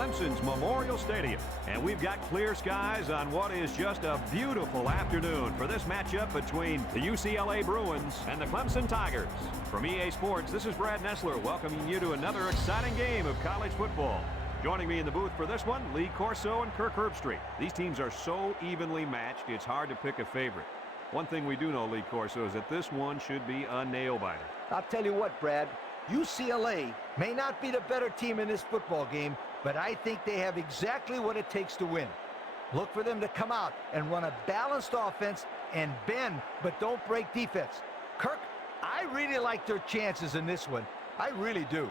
Clemson's Memorial Stadium. And we've got clear skies on what is just a beautiful afternoon for this matchup between the UCLA Bruins and the Clemson Tigers. From EA Sports, this is Brad Nessler welcoming you to another exciting game of college football. Joining me in the booth for this one, Lee Corso and Kirk Herbstreit. These teams are so evenly matched, it's hard to pick a favorite. One thing we do know, Lee Corso, is that this one should be a nail-biter. I'll tell you what, Brad. UCLA may not be the better team in this football game, but I think they have exactly what it takes to win. Look for them to come out and run a balanced offense and bend, but don't break defense. Kirk, I really like their chances in this one. I really do.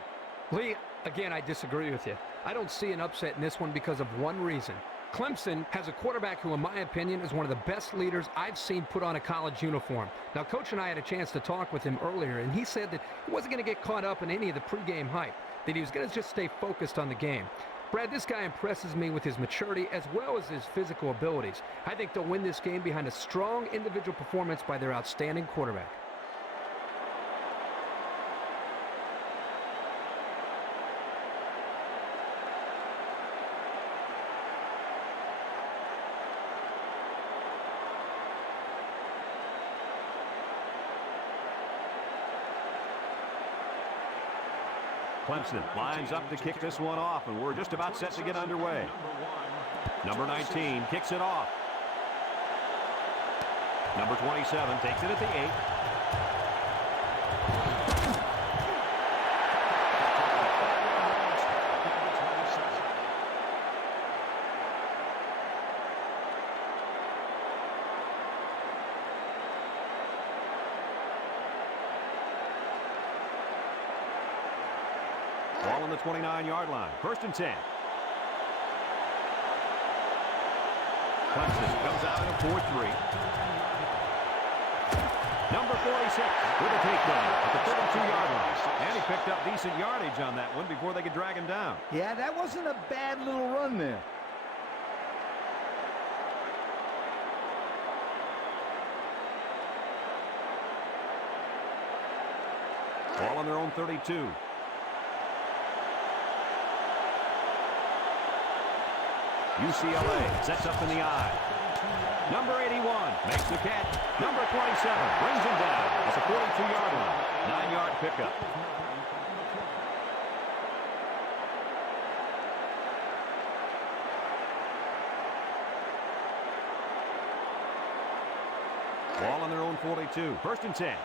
Lee, again, I disagree with you. I don't see an upset in this one because of one reason. Clemson has a quarterback who, in my opinion, is one of the best leaders I've seen put on a college uniform. Now, Coach and I had a chance to talk with him earlier, and he said that he wasn't going to get caught up in any of the pregame hype, that he was going to just stay focused on the game. Brad, this guy impresses me with his maturity as well as his physical abilities. I think they'll win this game behind a strong individual performance by their outstanding quarterback. Clemson lines up to kick this one off, and we're just about set to get underway. Number 19 kicks it off. Number 27 takes it at the 8. Ball on the 29-yard line. 1st and 10. Clemson comes out in a 4-3. Number 46 with a takedown at the 32-yard line. And he picked up decent yardage on that one before they could drag him down. Yeah, that wasn't a bad little run there. Ball on their own 32. UCLA sets up in the eye. Number 81 makes the catch. Number 27 brings him down at the 42-yard line. 9-yard pickup. Ball on their own 42. 1st and 10.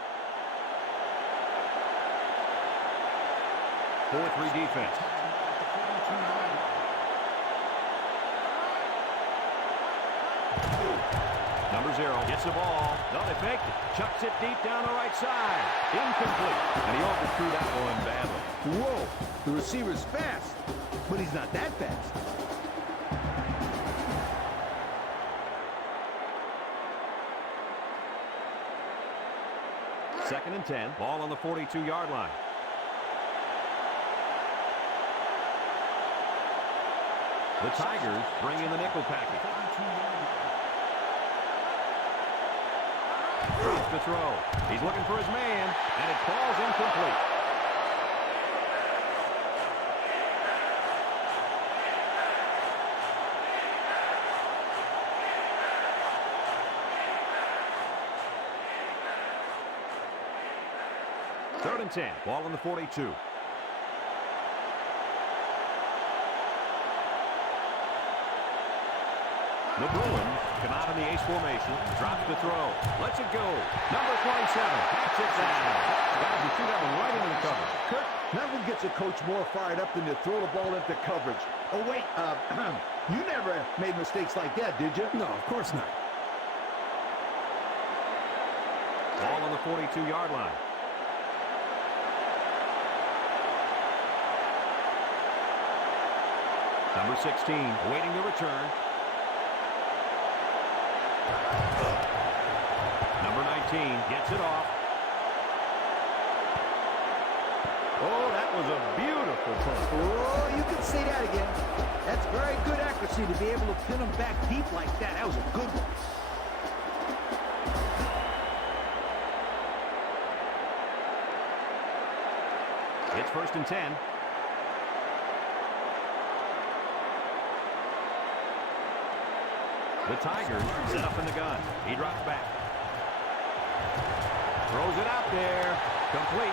4-3 defense. Number 0 gets the ball. No, they faked it. Chucks it deep down the right side. Incomplete. And he overthrew that one badly. Whoa, the receiver's fast, but he's not that fast. Second and 10. Ball on the 42-yard line. The Tigers bring in the nickel package. Drops the throw. He's looking for his man, and it falls incomplete. Third and 10. Ball on the 42. The Bruins come out in the ace formation, drops the throw, lets it go. Number 27 backs it down. Guys, you shoot that one right into the cover. Kirk, nothing gets a coach more fired up than to throw the ball into coverage. Oh, wait, you never made mistakes like that, did you? No, of course not. Ball on the 42-yard line. Number 16 waiting the return. Number 19 gets it off. Oh, that was a beautiful punt. Oh, you can say that again. That's very good accuracy to be able to pin them back deep like that. That was a good one. It's 1st and 10. The Tigers set up in the gun. He drops back. Throws it out there. Complete.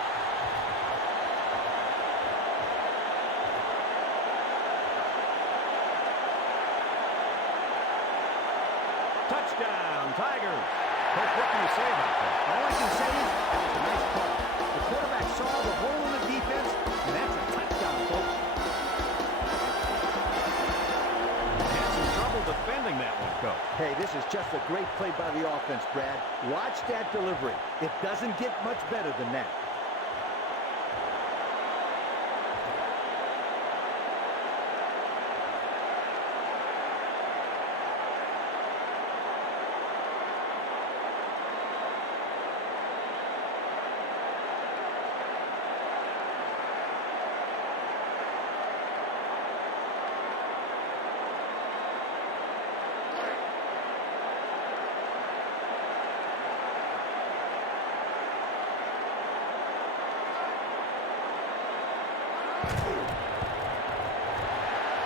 Touchdown, Tigers. Coach, what can you say about that? All I can say is that was a nice call. The quarterback saw the hole in the defense, and that's a touchdown, folks. Had some trouble defending that one, Coach. Hey, this is just a great play by the offense, Brad. Watch that delivery. It doesn't get much better than that.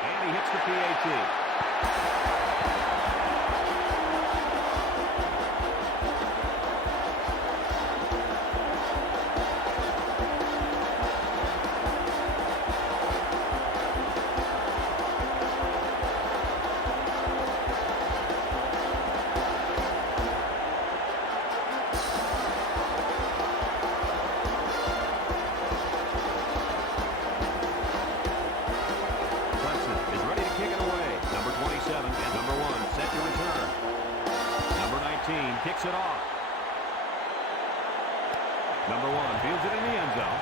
And he hits the PAT. Clemson is ready to kick it away. Number 27 and number 1 set to return. Number 19 kicks it off. Number 1 fields it in the end zone.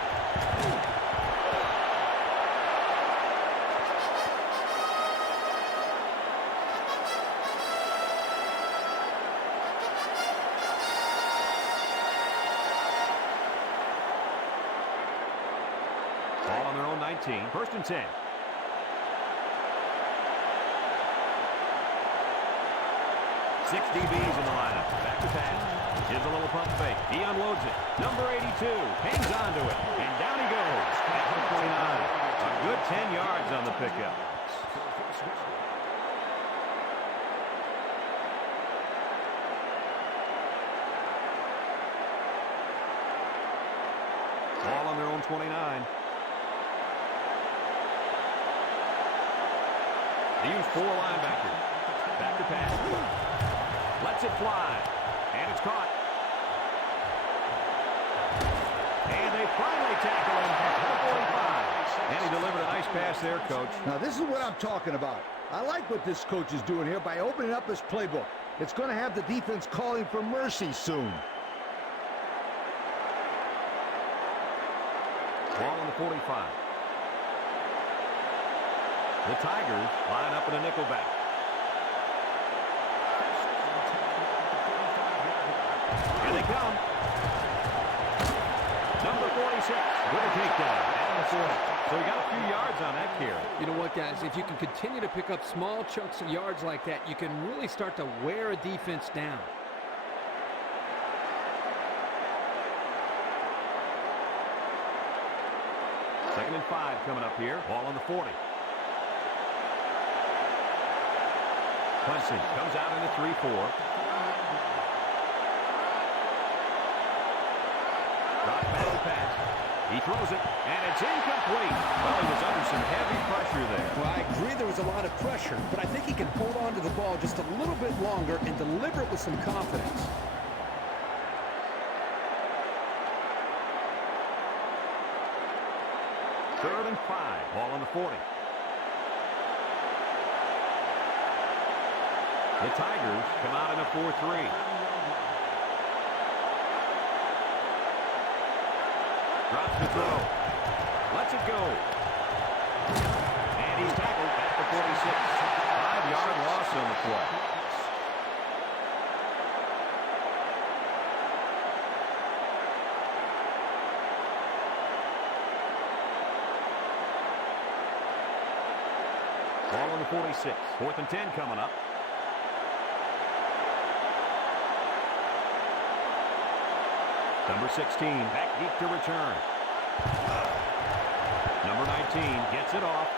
Ball on their own 19. First and 10. Six DBs in the lineup. Back to pass. Gives a little pump fake. He unloads it. Number 82 hangs on to it. And down he goes. At the 29. A good 10 yards on the pickup. Ball on their own 29. They use 4 linebackers. Back to pass. Lets it fly. And it's caught. And they finally tackle him at the 45. And he delivered a nice pass there, Coach. Now, this is what I'm talking about. I like what this coach is doing here by opening up his playbook. It's going to have the defense calling for mercy soon. Ball on the 45. The Tigers line up in a nickelback. Here they come. Number 46 with a takedown at the 40. So he got a few yards on that carry. You know what, guys? If you can continue to pick up small chunks of yards like that, you can really start to wear a defense down. Second and 5 coming up here. Ball on the 40. Clemson comes out in the 3-4. Drop back to pass. He throws it, and it's incomplete. Well, he was under some heavy pressure there. Well, I agree there was a lot of pressure, but I think he can hold on to the ball just a little bit longer and deliver it with some confidence. Third and 5. Ball on the 40. The Tigers come out in a 4-3. Drops the throw. Lets it go. And he's tackled at the 46. 5-yard loss on the play. Ball on the 46. 4th and 10 coming up. Number 16 back deep to return. Number 19 gets it off.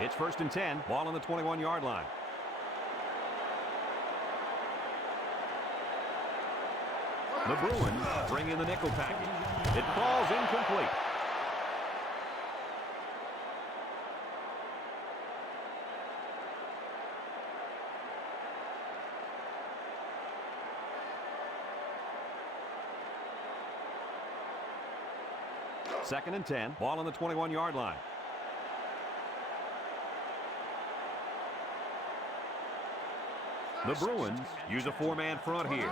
It's 1st and 10. Ball on the 21-yard line. The Bruins bring in the nickel package. It falls incomplete. Second and 10. Ball on the 21-yard line. The Bruins use a four-man front here.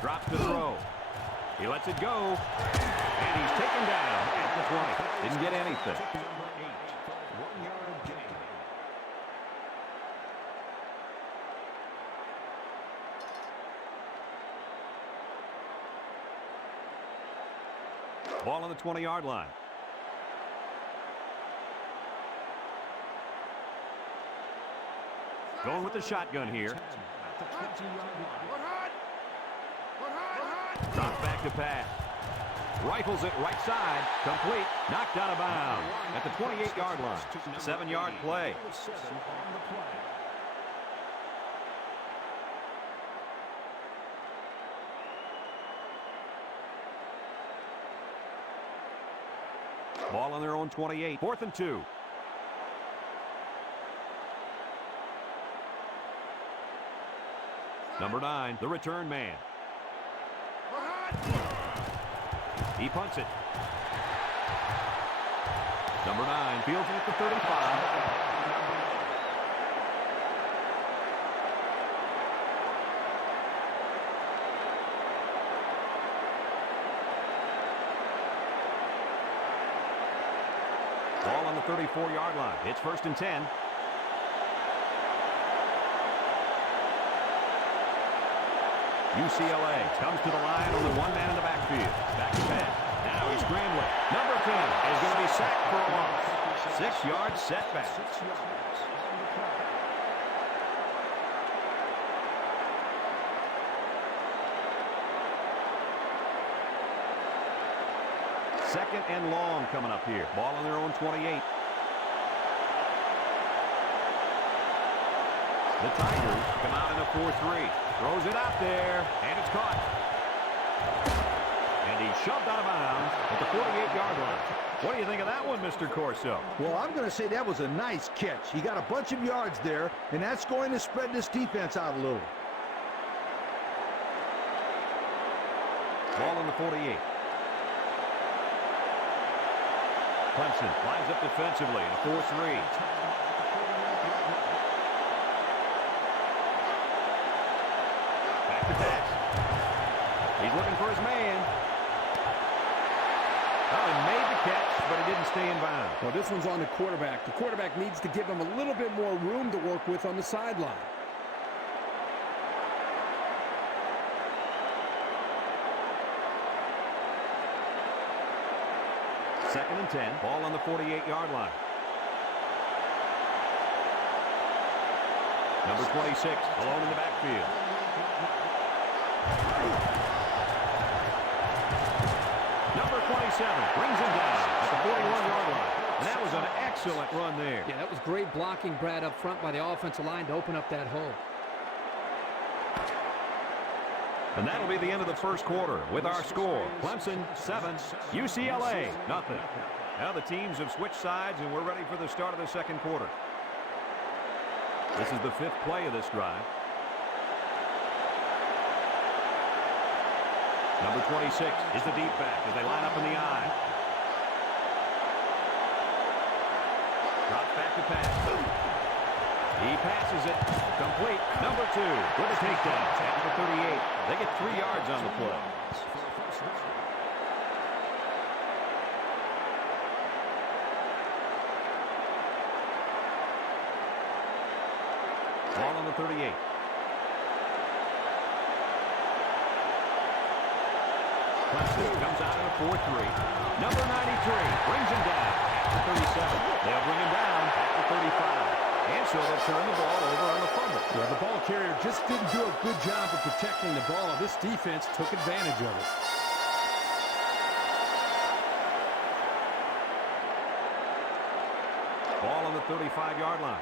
Drops to throw. He lets it go. And he's taken down at the 20. Didn't get anything. Ball on the 20-yard line. Going with the shotgun here. Drops back to pass. Rifles it right side. Complete. Knocked out of bounds at the 28-yard line. 7-yard play. Ball on their own 28. 4th and 2. Number 9, the return man. He punts it. Number 9 fields it at the 35. Ball on the 34-yard line. It's 1st and 10. UCLA comes to the line on the one man in the backfield. Back to pass. Now he's scrambling. Number 10 is going to be sacked for a loss. 6-yard setback. Second and long coming up here. Ball on their own 28. The Tigers come out in a 4-3. Throws it out there, and it's caught. And he's shoved out of bounds at the 48-yard line. What do you think of that one, Mr. Corso? Well, I'm going to say that was a nice catch. He got a bunch of yards there, and that's going to spread this defense out a little. Ball on the 48. Clemson lines up defensively in a 4-3. Back to pass. He's looking for his man. Well, he made the catch, but he didn't stay in bounds. Well, this one's on the quarterback. The quarterback needs to give him a little bit more room to work with on the sideline. Second and 10. Ball on the 48-yard line. Number 26, alone in the backfield. Number 27 brings him down at the 41-yard line. And that was an excellent run there. Yeah, that was great blocking, Brad, up front by the offensive line to open up that hole. And that'll be the end of the first quarter with our score. Clemson 7, UCLA nothing. Now the teams have switched sides and we're ready for the start of the second quarter. This is the 5th play of this drive. Number 26 is the deep back as they line up in the I. Drops back to pass. He passes it. Complete. Number 2 with a takedown at the 38. They get 3 yards on the play. Ball on the 38. Clemson comes out in a 4-3. Number 93 brings him down at the 37. They'll bring him down at the 35. And so they'll turn the ball over on the fumble. Yeah, the ball carrier just didn't do a good job of protecting the ball. This defense took advantage of it. Ball on the 35-yard line.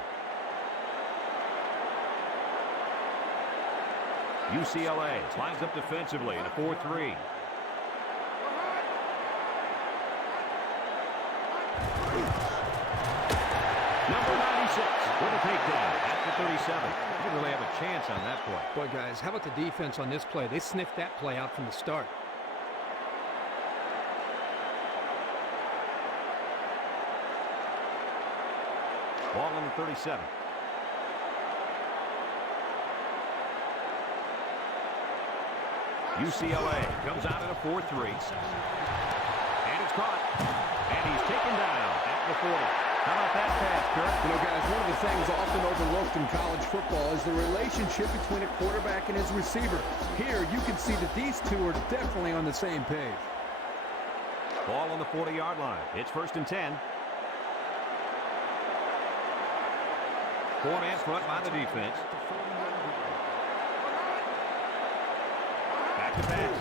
UCLA lines up defensively in a 4-3. Number 96 with a takedown at the 37. Didn't really have a chance on that play. Boy, guys, how about the defense on this play? They sniffed that play out from the start. Ball on the 37. UCLA comes out in a 4-3. And it's caught. And he's taken down at the 40. How about that pass, Kurt? You know, guys, one of the things often overlooked in college football is the relationship between a quarterback and his receiver. Here, you can see that these two are definitely on the same page. Ball on the 40-yard line. It's 1st and 10. 4-man front by the defense. Back to pass.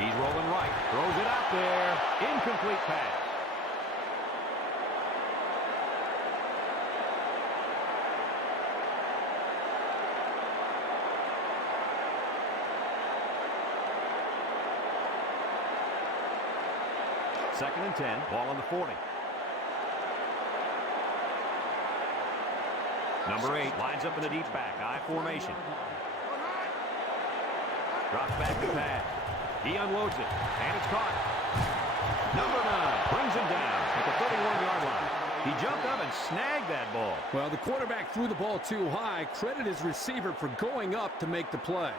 He's rolling right. Throws it out there. Incomplete pass. Second and 10. Ball on the 40. Number 8 lines up in the deep back. I formation. Drops back to pass. He unloads it. And it's caught. Number 9 brings him down at the 31-yard line. He jumped up and snagged that ball. Well, the quarterback threw the ball too high. Credit his receiver for going up to make the play.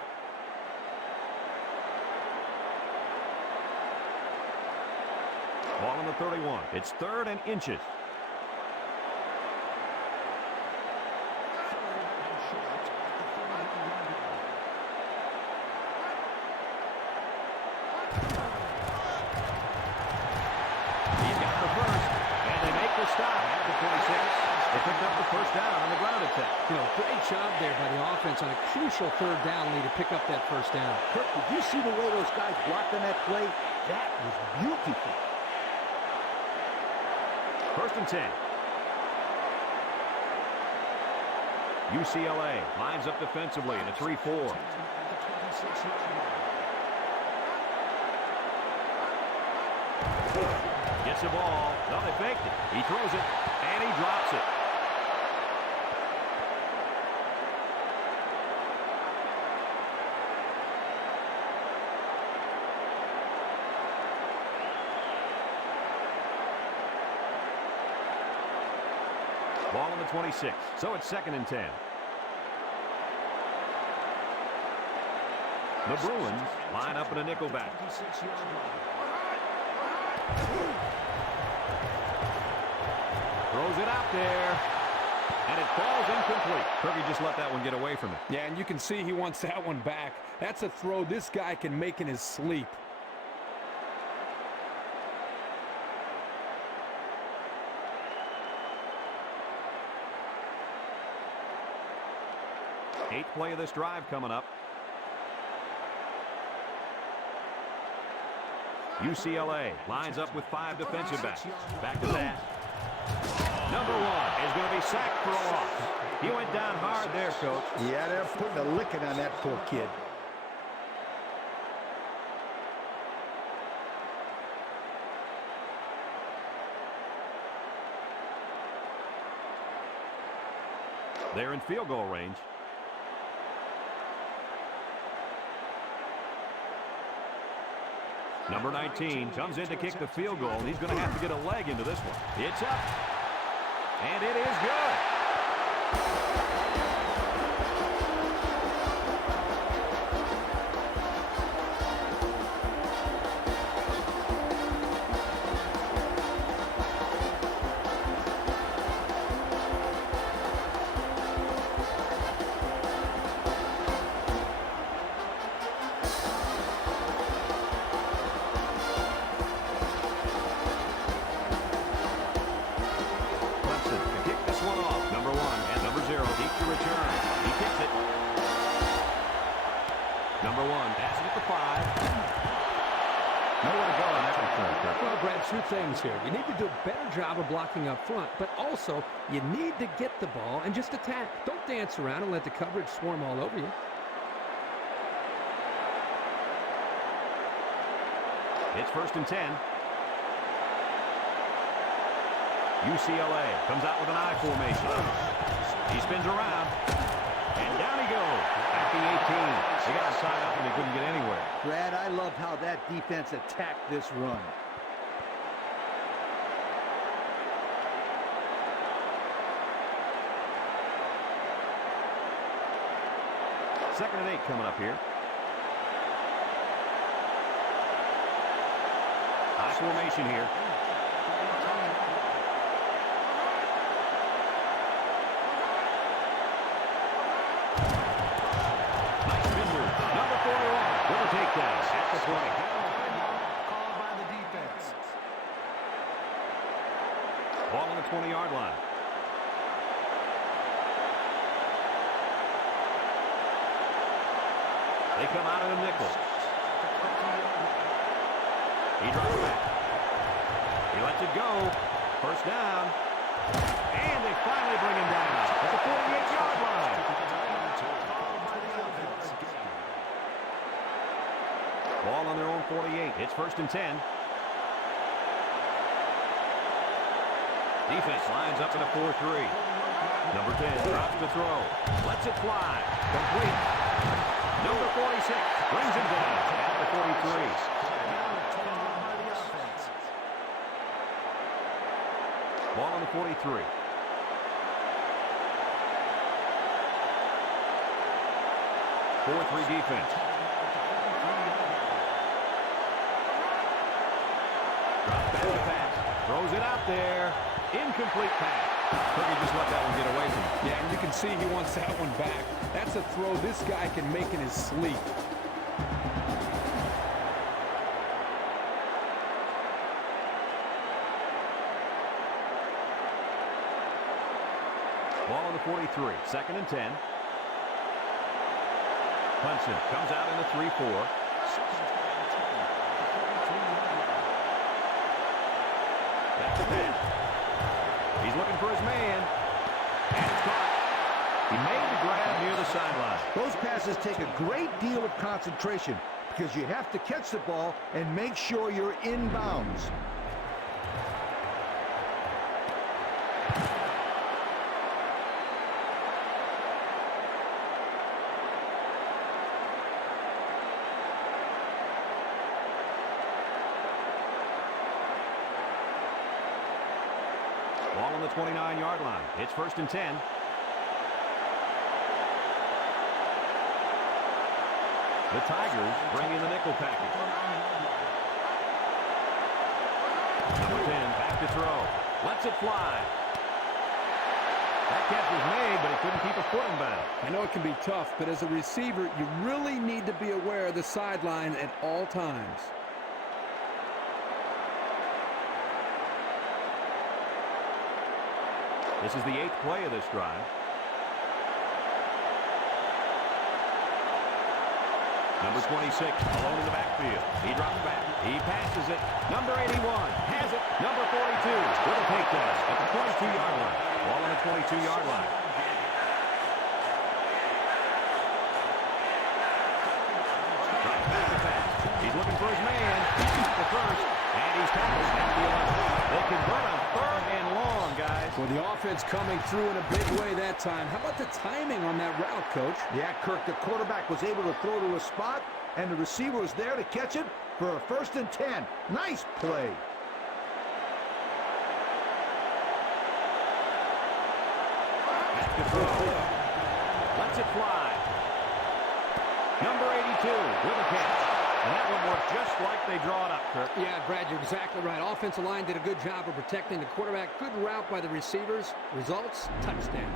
Ball on the 31. It's 3rd and inches. He's got the first, and they make the stop at the 26. They picked up the first down on the ground attack. You know, great job there by the offense on a crucial 3rd down lead to pick up that first down. Kirk, did you see the way those guys blocked on that play? That was beautiful. 1st and 10. UCLA lines up defensively in a 3-4. Gets the ball. No, they faked it. He throws it, and he drops it. Ball on the 26. So it's 2nd and 10. The Bruins line up in a nickel back. Throws it out there. And it falls incomplete. Kirby just let that one get away from him. Yeah, and you can see he wants that one back. That's a throw this guy can make in his sleep. Eighth play of this drive coming up. UCLA lines up with 5 defensive backs. Back to pass. Number 1 is going to be sacked for a loss. He went down hard there, Coach. Yeah, they're putting a licking on that poor kid. They're in field goal range. Number 19 comes in to kick the field goal. He's going to have to get a leg into this one. It's up. And it is good. Nowhere to go on that return, Kirk. Well, Brad, two things here. You need to do a better job of blocking up front, but also you need to get the ball and just attack. Don't dance around and let the coverage swarm all over you. It's 1st and 10. UCLA comes out with an I formation. He spins around, and down he goes at the 18. He got him tied up, and he couldn't get anywhere. Brad, I loved how that defense attacked this run. 2nd and 8 coming up here. I formation here. Nice spin move. Number 41 with a takedown at the 20. Called by the defense. Ball on the 20-yard line. They come out in a nickel. He drops back. He lets it go. 1st down. And they finally bring him down at the 48-yard line. Ball on their own 48. It's 1st and 10. Defense lines up in a 4-3. Number 10 drops the throw. Lets it fly. Complete. Number 46 brings him down at the 43. Ball on the 43. 4-3 defense. Drops back to pass. Throws it out there. Incomplete pass. Cookie just let that one get away from him. Yeah, and you can see he wants that one back. That's a throw this guy can make in his sleep. Ball on the 43. 2nd and 10. Clemson comes out in the 3-4. Back to pass. He's looking for his man. And it's caught. He made the grab near the sideline. Those passes take a great deal of concentration because you have to catch the ball and make sure you're in bounds. Ball on the 29-yard line. It's 1st and 10. The Tigers bring in the nickel package. Number 10 back to throw. Lets it fly. That catch was made, but he couldn't keep a foot in bounds. I know it can be tough, but as a receiver, you really need to be aware of the sideline at all times. This is the 8th play of this drive. Number 26, alone in the backfield. He drops back. He passes it. Number 81 has it. Number 42 with a takedown at the 22-yard line. Ball on the 22-yard line. Drops back to pass. He's looking for his man. He's got the first, and he's tackled at the 11. They convert on 3rd and long, guys. Well, the offense coming through in a big way that time. How about the timing on that route, Coach? Yeah, Kirk, the quarterback was able to throw to a spot, and the receiver was there to catch it for a 1st and 10. Nice play. Back to throw. Lets it fly. Number 82 with a catch. And that one worked just like they draw it up, Kirk. Yeah, Brad, you're exactly right. Offensive line did a good job of protecting the quarterback. Good route by the receivers. Results, touchdown.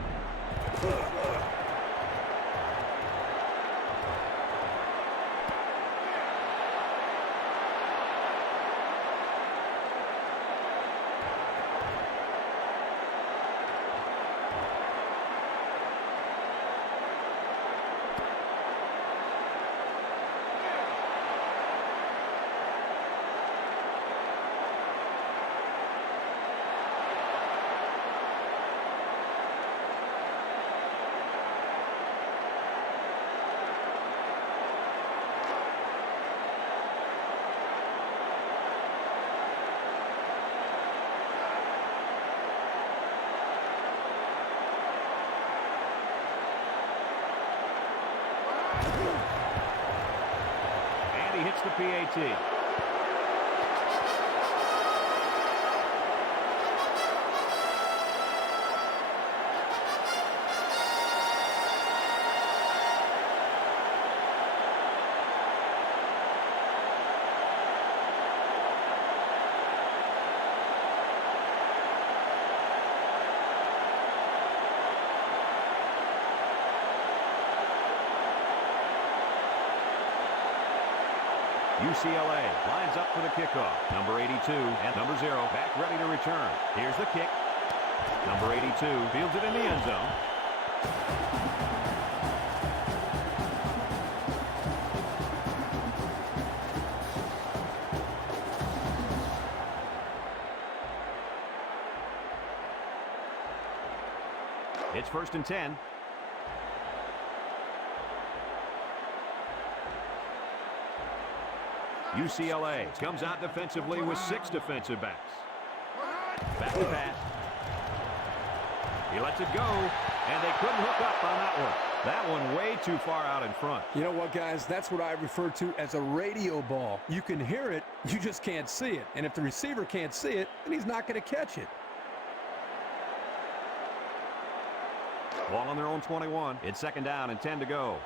he hits the PAT. UCLA lines up for the kickoff. Number 82 and number 0 back ready to return. Here's the kick. Number 82 fields it in the end zone. It's 1st and 10. UCLA comes out defensively with 6 defensive backs. Back to pass. He lets it go, and they couldn't hook up on that one. That one way too far out in front. You know what, guys? That's what I refer to as a radio ball. You can hear it, you just can't see it. And if the receiver can't see it, then he's not going to catch it. Ball on their own 21. It's 2nd down and 10 to go.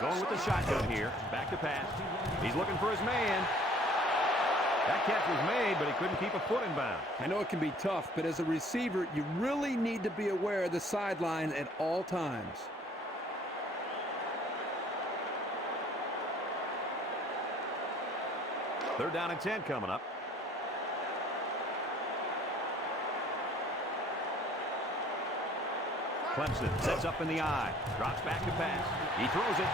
Going with the shotgun here. Back to pass. He's looking for his man. That catch was made, but he couldn't keep a foot in bounds. I know it can be tough, but as a receiver, you really need to be aware of the sideline at all times. Third down and 10 coming up. Clemson sets up in the eye. Drops back to pass. He throws it.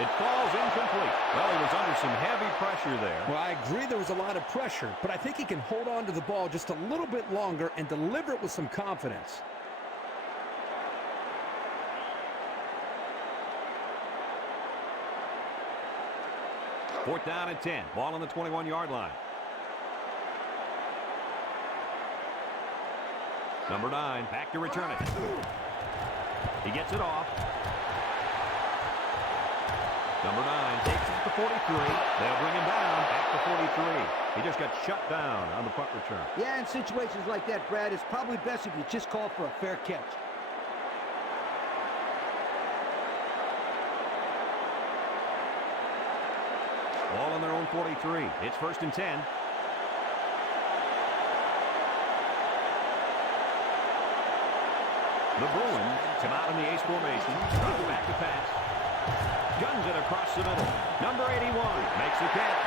It falls incomplete. Well, he was under some heavy pressure there. Well, I agree there was a lot of pressure, but I think he can hold on to the ball just a little bit longer and deliver it with some confidence. Fourth down and 10. Ball on the 21-yard line. Number 9 back to return it. He gets it off. Number 9 takes it to 43. They'll bring him down back to 43. He just got shut down on the punt return. Yeah, in situations like that, Brad, it's probably best if you just call for a fair catch. Ball on their own 43. It's 1st and 10. The Bruins come out in the ace formation. Drops back to pass. Guns it across the middle. Number 81 makes the catch.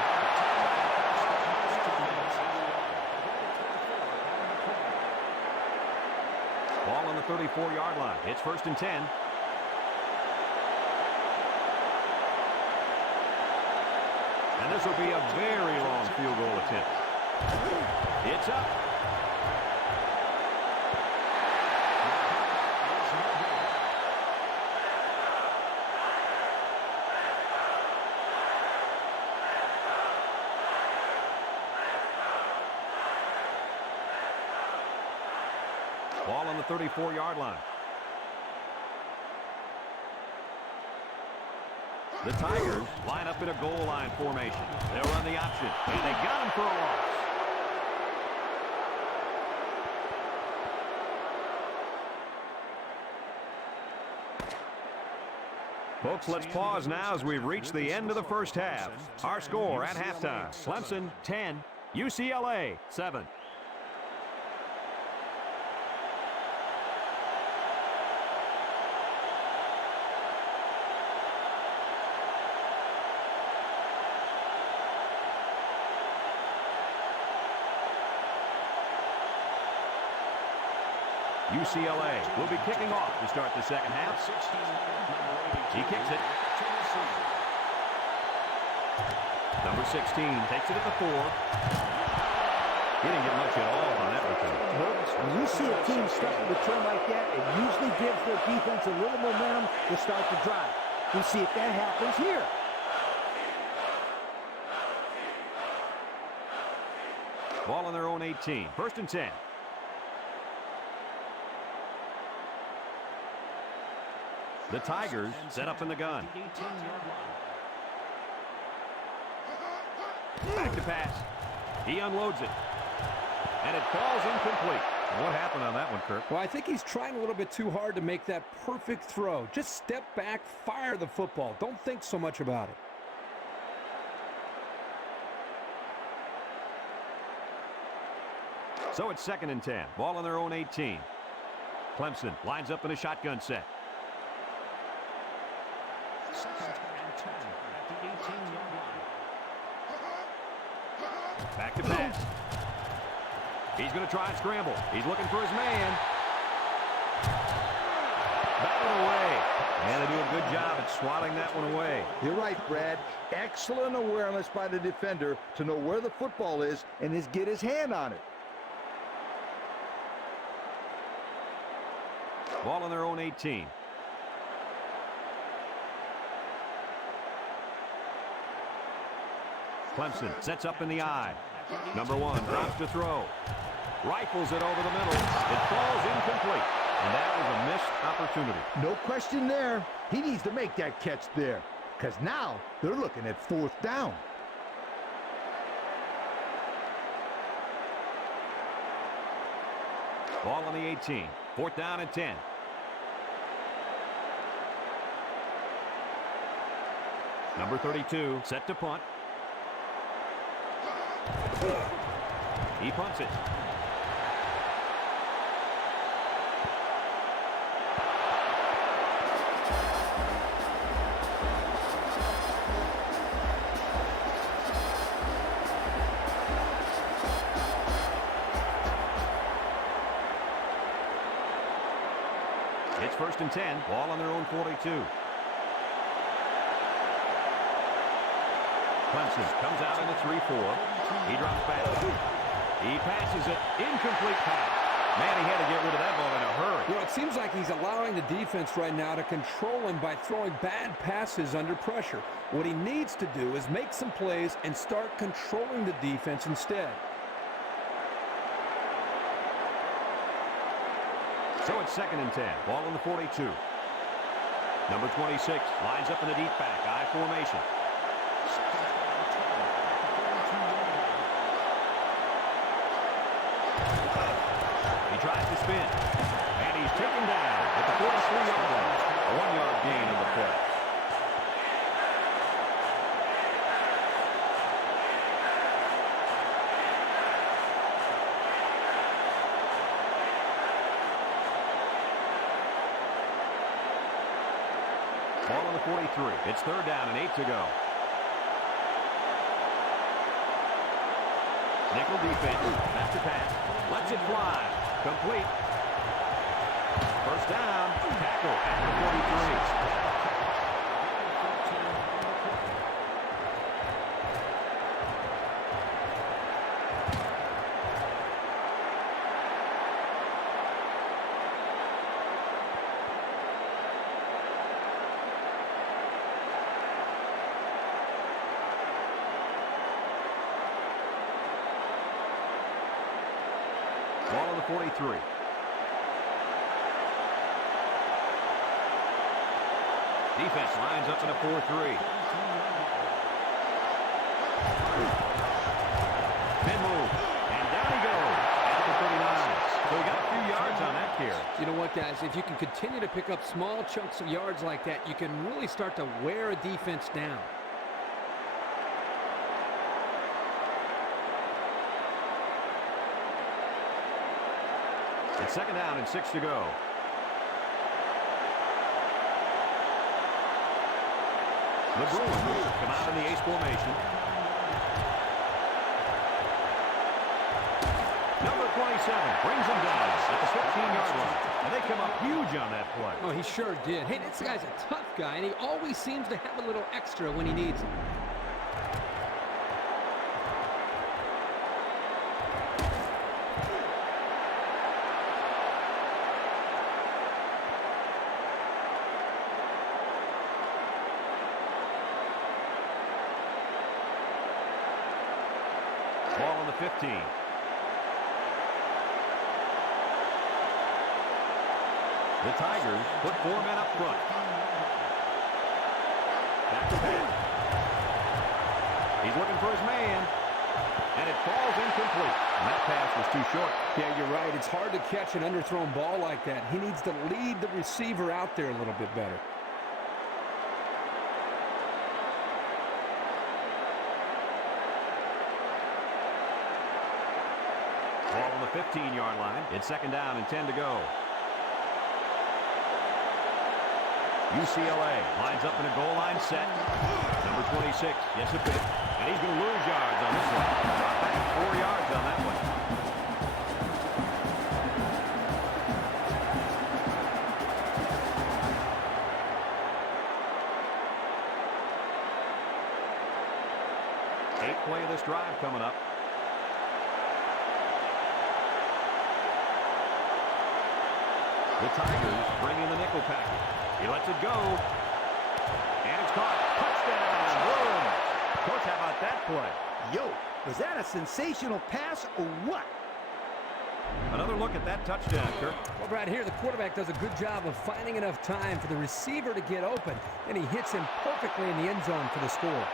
Ball on the 34-yard line. It's 1st and 10. And this will be a very long field goal attempt. It's up. Ball on the 34-yard line. The Tigers line up in a goal line formation. They'll run the option, and they got him for a loss. Folks, let's pause now as we've reached the end of the first half. Our score at halftime, Clemson 10, UCLA 7. UCLA will be kicking off to start the second half. He kicks it. Number 16 takes it at the 4. He didn't get much at all on that return. When you see a team stuff a return like that, it usually gives their defense a little momentum to start the drive. We'll see if that happens here. Ball on their own 18. 1st and 10. The Tigers set up in the gun. Back to pass. He unloads it. And it falls incomplete. What happened on that one, Kirk? Well, I think he's trying a little bit too hard to make that perfect throw. Just step back, fire the football. Don't think so much about it. So it's 2nd and 10. Ball on their own 18. Clemson lines up in a shotgun set. 2nd and 10 at the 18-yard line. Back to pass. He's going to try and scramble. He's looking for his man. Batted away. And they do a good job at swatting that one away. You're right, Brad. Excellent awareness by the defender to know where the football is and get his hand on it. Ball on their own 18. Clemson sets up in the eye. Number 1 drops to throw. Rifles it over the middle. It falls incomplete. And that was a missed opportunity. No question there. He needs to make that catch there. Because now they're looking at 4th down. Ball on the 18. 4th down and 10. Number 32 set to punt. He punts it. It's 1st and 10. Ball on their own 42. Clemson comes out in the 3-4. He drops back. He passes it. Incomplete pass. Man, he had to get rid of that ball in a hurry. You know, it seems like he's allowing the defense right now to control him by throwing bad passes under pressure. What he needs to do is make some plays and start controlling the defense instead. So it's 2nd and 10. Ball on the 42. Number 26 lines up in the deep back. I formation. He tries to spin. And he's taken down at the 43-yard line. A 1-yard gain on the play. Ball on the 43. It's 3rd down and 8 to go. Nickel defense. Back to pass. Lets it fly. Complete. 1st down. Tackle at the 43. Ball on the 43. Defense lines up in a 4-3. Mid move. And down he goes at the 39. So he got a few yards on that carry. You know what, guys? If you can continue to pick up small chunks of yards like that, you can really start to wear a defense down. It's 2nd down and 6 to go. The Bruins come out in the ace formation. Number 27 brings them down at the 15-yard line. And they come up huge on that play. Oh, he sure did. Hey, this guy's a tough guy, and he always seems to have a little extra when he needs it. Ball on the 15. The Tigers put 4 men up front. Back to pass. He's looking for his man. And it falls incomplete. And that pass was too short. Yeah, you're right. It's hard to catch an underthrown ball like that. He needs to lead the receiver out there a little bit better. Ball on the 15-yard line. It's second down and 10 to go. UCLA lines up in a goal line set. Number 26 gets a pick. And he's going to lose yards on this one. Drop back 4 yards on that one. Eighth play of this drive coming up. The Tigers bring in the nickel package. He lets it go. And it's caught. Touchdown. Boom. Coach, how about that play? Yo, was that a sensational pass or what? Another look at that touchdown, Kirk. Well, right here, the quarterback does a good job of finding enough time for the receiver to get open, and he hits him perfectly in the end zone for the score.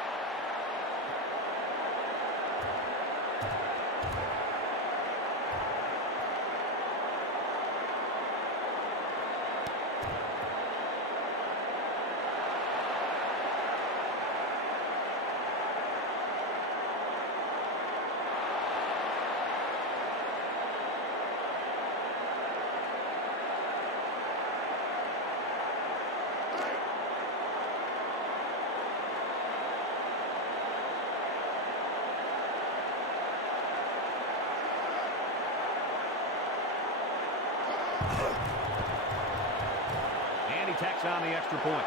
And he tacks on the extra point.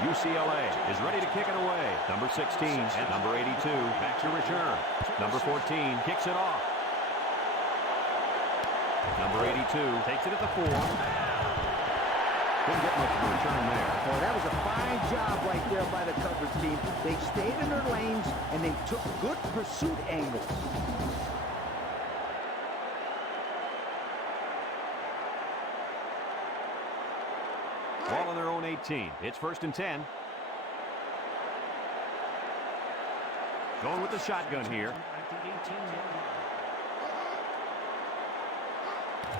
UCLA is ready to kick it away. Number 16 and number 82 back to return. Number 14 kicks it off. Number 82 takes it at the 4. Couldn't get much of a return there. Well, that was a fine job right there by the coverage team. They stayed in their lanes, and they took good pursuit angles. Ball on their own 18. It's first and 10. Going with the shotgun here. At the 18-yard line.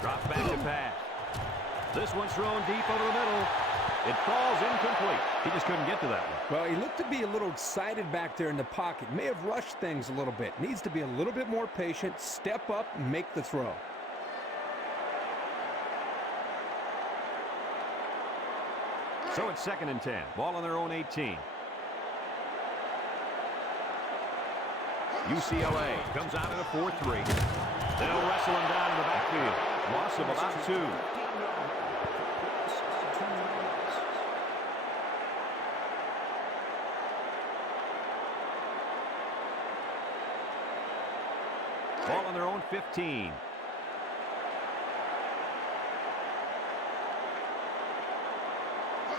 Drop back to pass. This one's thrown deep over the middle. It falls incomplete. He just couldn't get to that one. Well, he looked to be a little excited back there in the pocket. May have rushed things a little bit. Needs to be a little bit more patient, step up, and make the throw. So it's second and 10. Ball on their own 18. UCLA comes out in a 4-3. They'll wrestle him down in the backfield. Loss of about 2. Ball on their own 15.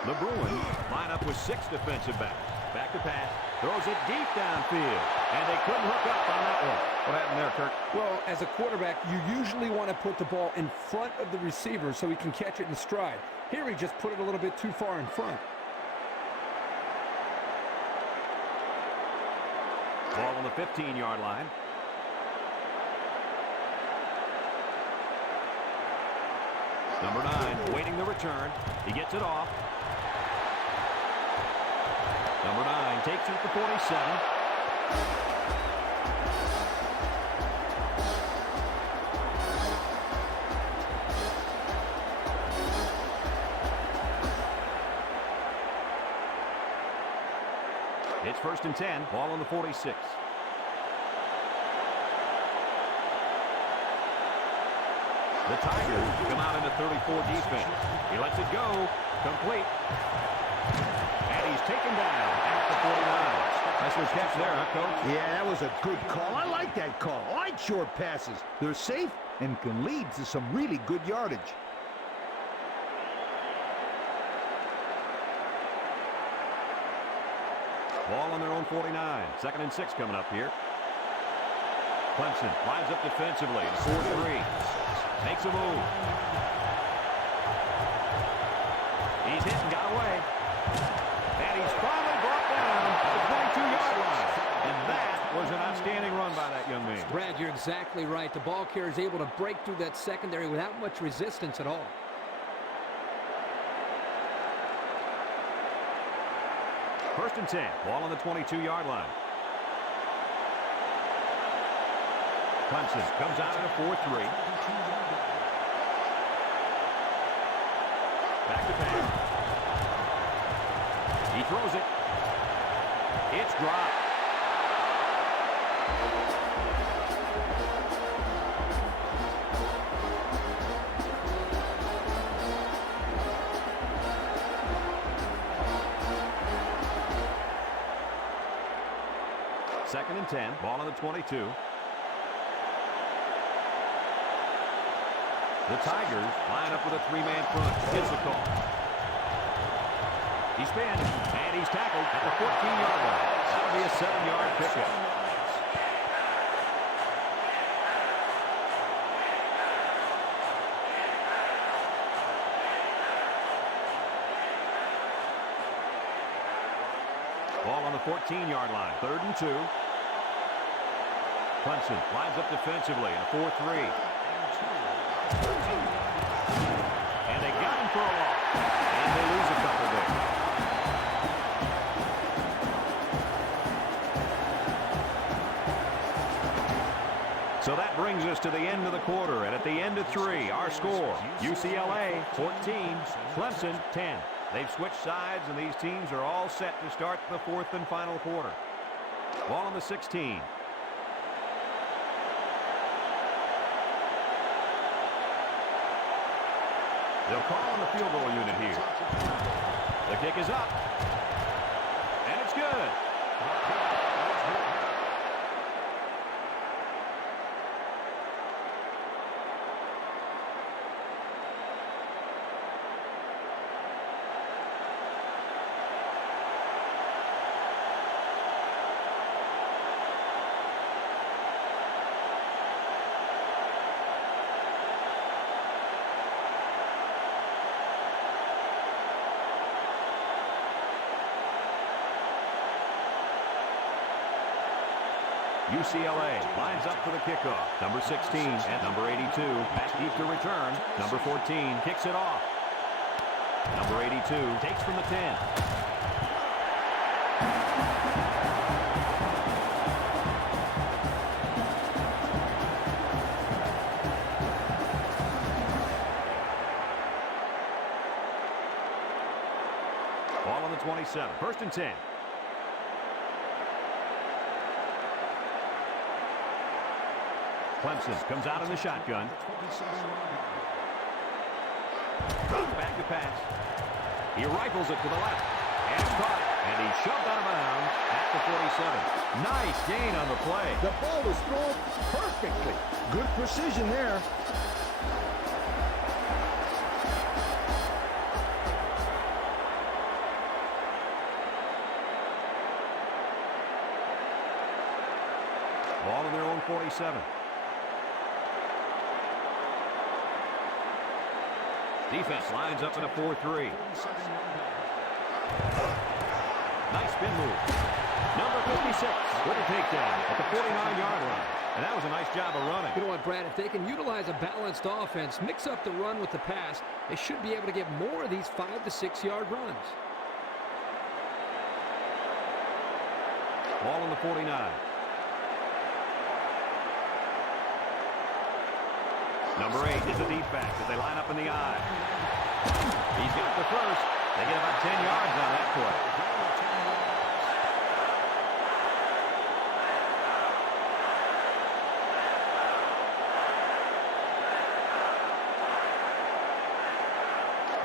The Bruins line up with 6 defensive backs. Back to pass. Throws it deep downfield. And they couldn't hook up on that one. What happened there, Kirk? Well, as a quarterback, you usually want to put the ball in front of the receiver so he can catch it in stride. Here he just put it a little bit too far in front. Ball on the 15-yard line. Number 9 waiting the return. He gets it off. Number 9 takes it at the 47. It's first and 10. Ball on the 46. The Tigers come out in a 34 defense. He lets it go. Complete. And he's taken down at the 49. Nice little catch there, huh, Coach? Yeah, that was a good call. I like that call. I like short passes. They're safe and can lead to some really good yardage. Ball on their own 49. 2nd and 6 coming up here. Clemson lines up defensively. 4-3. Makes a move. He's hit and got away. And he's finally brought down at the 22-yard line. And that was an outstanding run by that young man. Brad, you're exactly right. The ball carrier is able to break through that secondary without much resistance at all. First and 10. Ball on the 22-yard line. Clemson comes out in a 4-3. Back to pass. He throws it. It's dropped. Second and 10. Ball on the 22. The Tigers line up with a 3-man front. Gets the call. He spins, and he's tackled at the 14-yard line. That'll be a 7-yard pickup. Ball on the 14-yard line. 3rd and 2. Clemson lines up defensively in a 4-3. And they got him for a loss. And they lose a couple there. So that brings us to the end of the quarter. And at the end of 3, our score, UCLA 14, Clemson 10. They've switched sides, and these teams are all set to start the 4th and final quarter. Ball on the 16. They'll call on the field goal unit here. The kick is up. And it's good. UCLA lines up for the kickoff. Number 16 and number 82. Back deep to return. Number 14 kicks it off. Number 82 takes from the 10. Ball on the 27. 1st and 10. Clemson comes out in the shotgun. Back to pass. He rifles it to the left. And it's caught. And he's shoved out of bounds at the 47. Nice gain on the play. The ball was thrown perfectly. Good precision there. Ball in their own 47. Defense lines up in a 4-3. Nice spin move. Number 56 with a takedown at the 49-yard line. And that was a nice job of running. You know what, Brad? If they can utilize a balanced offense, mix up the run with the pass, they should be able to get more of these 5- to 6-yard runs. Ball on the 49. Number 8 is a deep back as they line up in the I. He's got the first. They get about 10 yards on that play.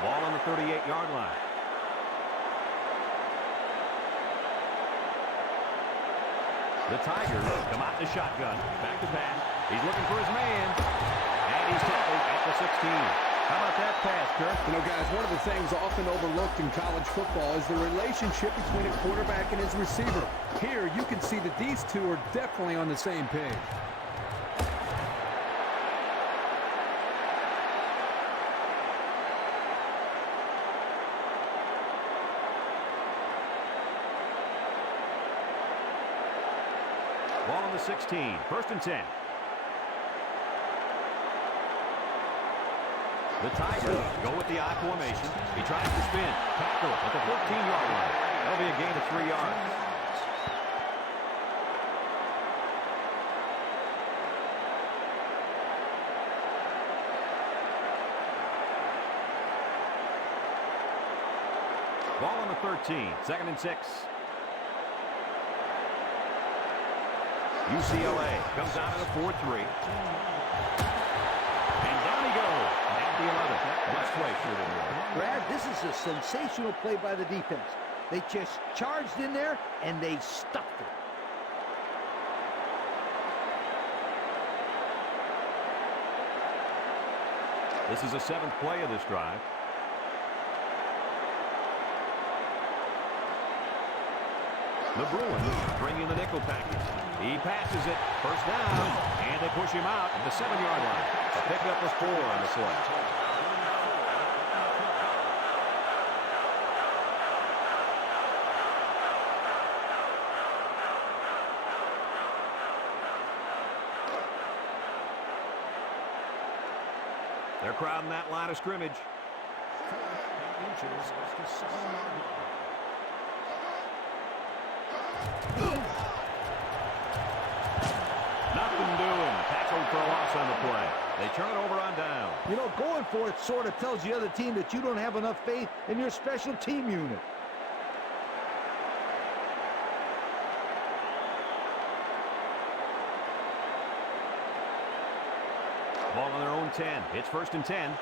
Ball on the 38-yard line. The Tigers come out in the shotgun. Back to pass. He's looking for his man. And he's tackled at the 16. How about that pass, Kirk? You know, guys, one of the things often overlooked in college football is the relationship between a quarterback and his receiver. Here, you can see that these two are definitely on the same page. Ball on the 16. First and 10. The Tigers go with the I formation. He tries to spin. Tackle at the 14-yard line. That'll be a gain of 3 yards. Ball on the 13. Second and 6. UCLA comes out in a 4-3. And down he goes at the 11. Nice play, shooting. Brad, this is a sensational play by the defense. They just charged in there, and they stuffed it. This is the 7th play of this drive. The Bruins bring in the nickel package. He passes it. First down. And they push him out at the 7-yard line. A pickup of 4 on the play. They're crowding that line of scrimmage. 4 inches off the 7-yard line. Nothing doing. Tackled for a loss on the play. They turn it over on down. You know, going for it sort of tells the other team that you don't have enough faith in your special team unit. Ball on their own 10. It's first and 10.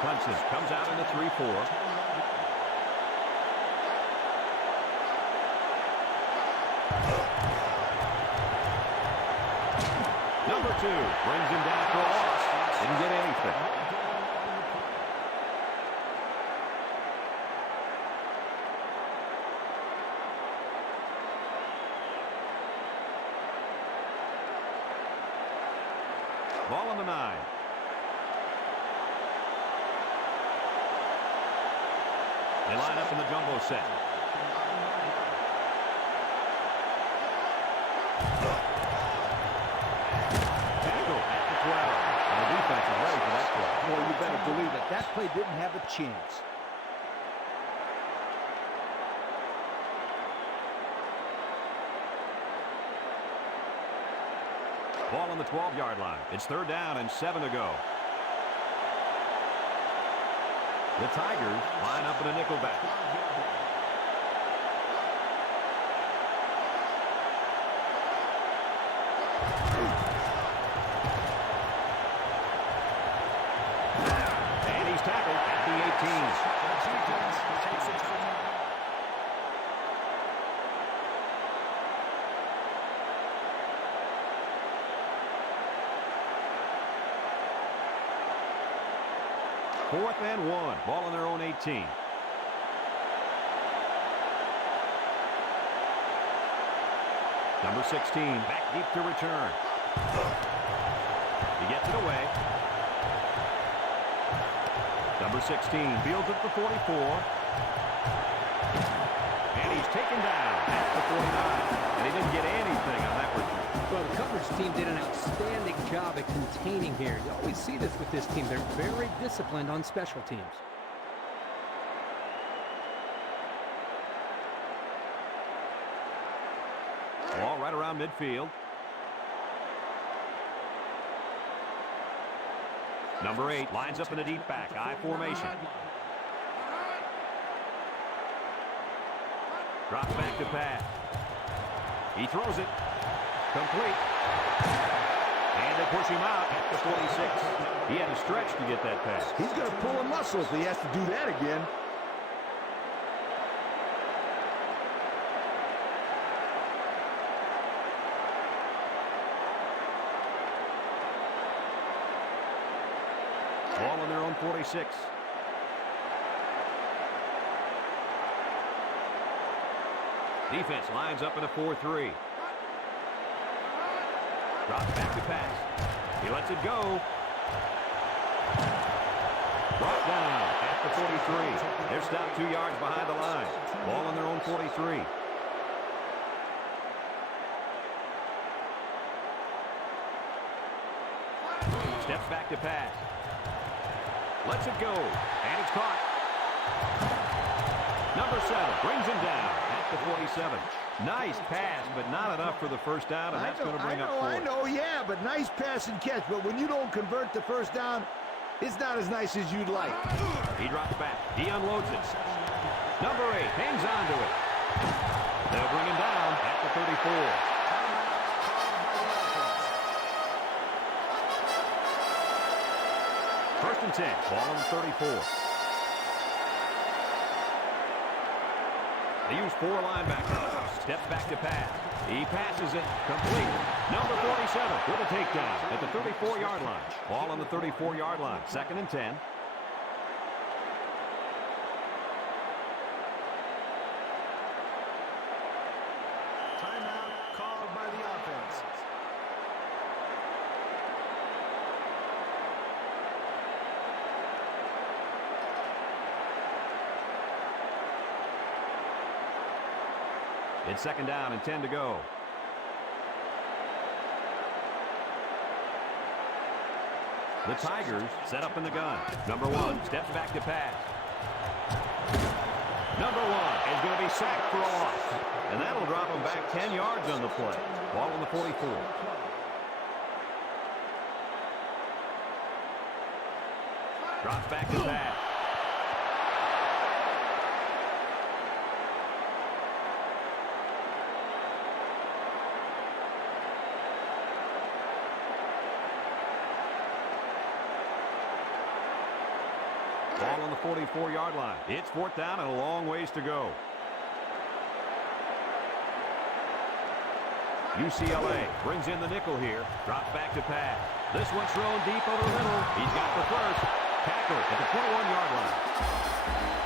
Clemson comes out in the 3-4. Number 2 brings him down for a loss. Didn't get anything. Ball on the 9. They line up in the jumbo set. Tackle at the 12. And the defense is ready for that play. Boy, you better believe it. That play didn't have a chance. Ball on the 12-yard line. It's third down and 7 to go. The Tigers line up in a nickel back. And he's tackled at the 18. Fourth and 1. Ball on their own 18. Number 16 back deep to return. He gets it away. Number 16 fields it for 44. And he's taken down at the 49. And he didn't get anything on that return. Well, the coverage team did an outstanding job at containing here. You always see this with this team. They're very disciplined on special teams. Ball right around midfield. Number 8 lines up in the deep back. I formation. Drops back to pass. He throws it. Complete. And they push him out at the 46. He had to stretch to get that pass. He's going to pull a muscle if he has to do that again. Ball on their own 46. Defense lines up in a 4-3. Drops back to pass. He lets it go. Brought down at the 43. They're stopped 2 yards behind the line. Ball on their own 43. Steps back to pass. Lets it go. And it's caught. Number 7 brings him down at the 47. Nice pass, but not enough for the first down, and that's going to bring up 4. I know, yeah, but nice pass and catch. But when you don't convert the first down, it's not as nice as you'd like. He drops back. He unloads it. Number 8 hangs on to it. They'll bring him down at the 34. First and 10. Ball on the 34. They use 4 linebackers. Steps back to pass. He passes it complete. Number 47 with a takedown at the 34-yard line. Ball on the 34-yard line. Second and 10. Timeout called by the offense. It's second down and 10 to go. The Tigers set up in the gun. Number 1 steps back to pass. Number 1 is going to be sacked for a loss. And that'll drop him back 10 yards on the play. Ball on the 44. Drops back to pass. Ball on the 44-yard line. It's fourth down and a long ways to go. UCLA brings in the nickel here. Drops back to pass. This one's thrown deep over the middle. He's got the first. Tackle at the 21-yard line.